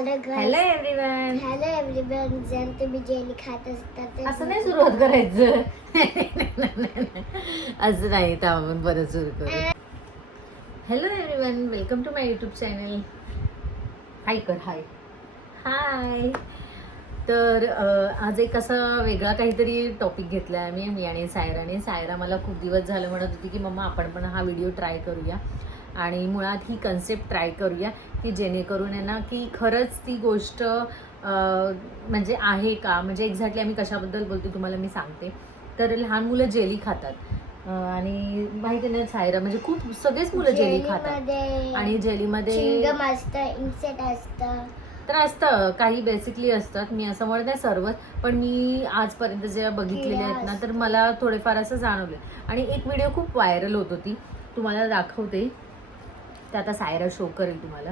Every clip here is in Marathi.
Hello everyone. जर तुम्ही जेली खात असता तर असं नाही सुरुवात करायचं. असं नाही, तर आपण परत सुरू करू. Hello everyone, welcome to my YouTube channel. Hi कर, हाय हाय. तर आज एक असा वेगळा काहीतरी टॉपिक घेतला आहे मी आणि सायराने. सायरा मला खूप दिवस झालं म्हणत होती की मम्मा आपण पण हा व्हिडिओ ट्राय करूया, आणि मुळात ही कन्सेप्ट ट्राय करूया की जेणेकरून आहे ना की खरंच ती गोष्ट म्हणजे आहे का, म्हणजे एक्झॅक्टली आम्ही कशाबद्दल बोलतो तुम्हाला मी सांगते. तर लहान मुलं जेली खातात आणि माहिती नाही सायरा, म्हणजे खूप सगळेच मुलं जेली खातात आणि जेलीमध्ये चिंगम असतं, इन्सेक्ट असतं, तर असतं काही बेसिकली असतात. मी असं म्हणत नाही सर्वच, पण मी आजपर्यंत जेव्हा बघितलेले आहेत ना तर मला थोडेफार असं जाणवलं. आणि एक व्हिडिओ खूप व्हायरल होत होती, तुम्हाला दाखवते. तर आता सायरा शो करेल तुम्हाला.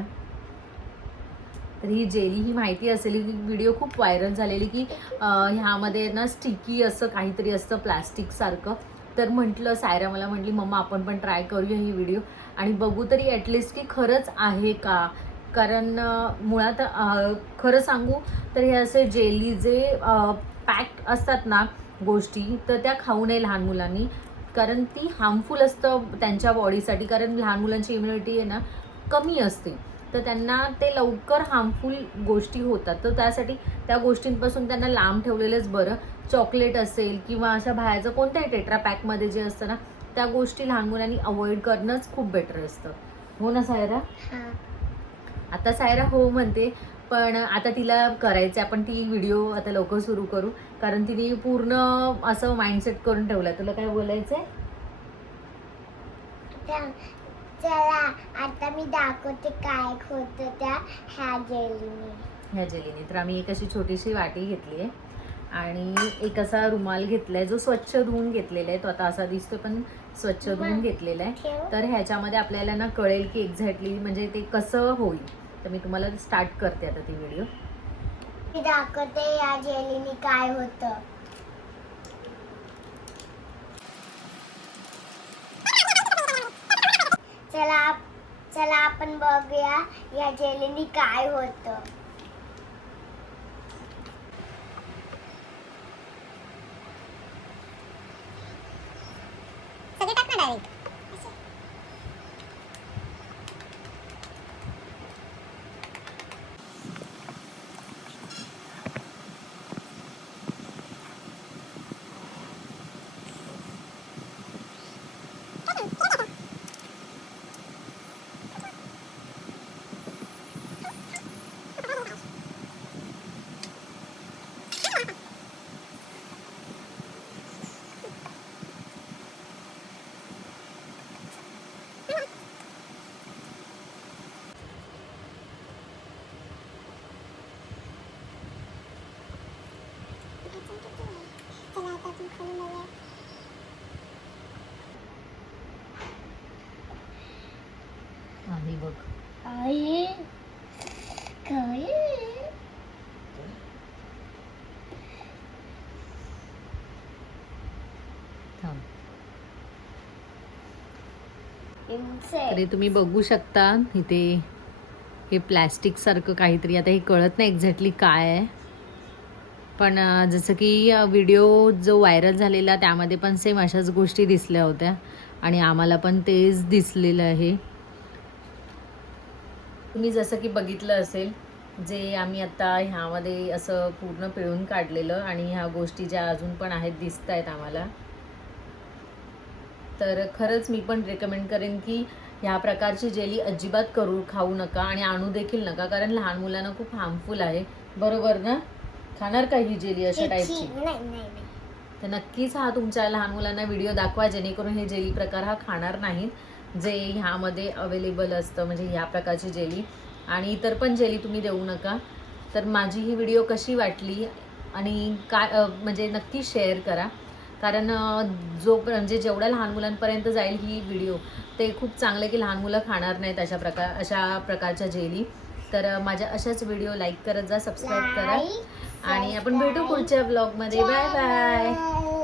तर ही जेली ही माहिती असेल, ही व्हिडिओ खूप व्हायरल झालेली की ह्यामध्ये ना स्टिकी असं काहीतरी असतं प्लास्टिक सारखं. तर म्हटलं सायरा मला म्हटली मम्मा आपण पण ट्राय करूया ही व्हिडिओ आणि बघू तरी ॲटलिस्ट की खरंच आहे का. कारण मुळात खरं सांगू तर हे असे जेली जे पॅक असतात ना गोष्टी, तर त्या खाऊ नये लहान मुलांनी, कारण ती हार्मफुल असतं त्यांच्या बॉडीसाठी. कारण लहान मुलांची इम्युनिटी आहे ना कमी असते, तर त्यांना ते लवकर हार्मफुल गोष्टी होतात. तर त्यासाठी त्या गोष्टींपासून त्यांना लांब ठेवलेलंच बरं. चॉकलेट असेल किंवा अशा बाहेरचं कोणत्याही टेट्रा पॅकमध्ये जे असतं ना त्या गोष्टी लहान मुलांनी अवॉइड करणंच खूप बेटर असतं. हो ना सायरा? आता सायरा हो म्हणते, पण आता तिला करायचं, आपण ती व्हिडिओ आता लवकर सुरू करू, कारण तिने पूर्ण असं माइंडसेट करून ठेवलं. तुला काय बोलायचंय? चला आता मी दाखवते काय होतं त्या ह्या जेलीने. तर आम्ही एक अशी छोटीशी वाटी घेतली आहे आणि एक असा रुमाल घेतलाय जो स्वच्छ धुवून घेतलेला आहे. तो आता असा दिसतो पण स्वच्छ धुवून घेतलेला आहे. तर ह्याच्यामध्ये आपल्याला ना कळेल की एक्झॅक्टली म्हणजे ते कसं होईल. तर मी तुम्हाला स्टार्ट करते आता ती व्हिडिओ. मी दाखवते या जेलीने काय होतं. चला आपण बघूया या जेलीने काय होतं. सगळे टाक ना डायरेक्ट. आणि बघ आई काय थांब. इन्सेक्ट. तरी तुम्ही बघू शकता इथे हे प्लॅस्टिक सारखं काहीतरी. आता हे कळत नाही एक्झॅक्टली काय आहे, पण जसं की व्हिडिओ जो व्हायरल झालेला त्यामध्ये पण सेम अशाच गोष्टी दिसल्या होत्या आणि आम्हाला पण तेच दिसलेलं आहे. तुम्ही जसं की बघितलं असेल जे आम्ही आता ह्यामध्ये असं पूर्ण पिळून काढलेलं, आणि ह्या गोष्टी ज्या अजून पण आहेत दिसत आहेत आम्हाला. तर खरंच मी पण रेकमेंड करेन की ह्या प्रकारची जेली अजिबात खाऊ नका आणि आणू देखील नका, कारण लहान मुलांना खूप हार्मफुल आहे. बरोबर ना? खाणार का ही जेली अशा टाईपची? नाही. तर नक्कीच हा तुमच्या लहान मुलांना व्हिडिओ दाखवा, जेणेकरून हे जेली प्रकार हा खाणार नाहीत जे ह्यामध्ये अवेलेबल असतं, म्हणजे ह्या प्रकारची जेली. आणि इतर पण जेली तुम्ही देऊ नका. तर माझी ही व्हिडिओ कशी वाटली आणि काय म्हणजे नक्की शेअर करा, कारण म्हणजे जेवढ्या लहान मुलांपर्यंत जाईल ही व्हिडिओ ते खूप चांगलं की लहान मुलं खाणार नाहीत अशा प्रकारच्या जेली. तर माझ्या अशाच व्हिडिओ लाईक करत जा, सबस्क्राईब करा आणि आपण भेटू पुढच्या ब्लॉगमध्ये. Bye bye.